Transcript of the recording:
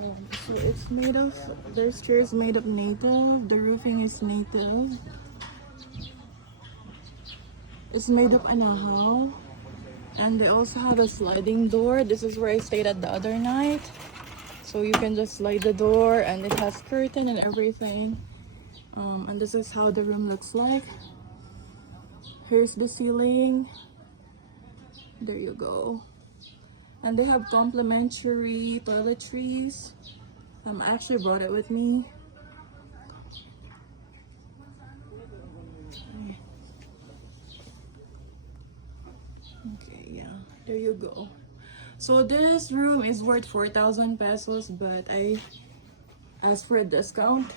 So it's made of, there's chairs made of native, the roofing is native. It's made of anahaw. And they also have a sliding door. This is where I stayed at the other night. So you can just slide the door and it has curtain and everything. And this is how the room looks like. Here's the ceiling. There you go. And they have complimentary toiletries. I actually brought it with me. Okay, yeah, there you go. So this room is worth 4,000 pesos, but I asked for a discount.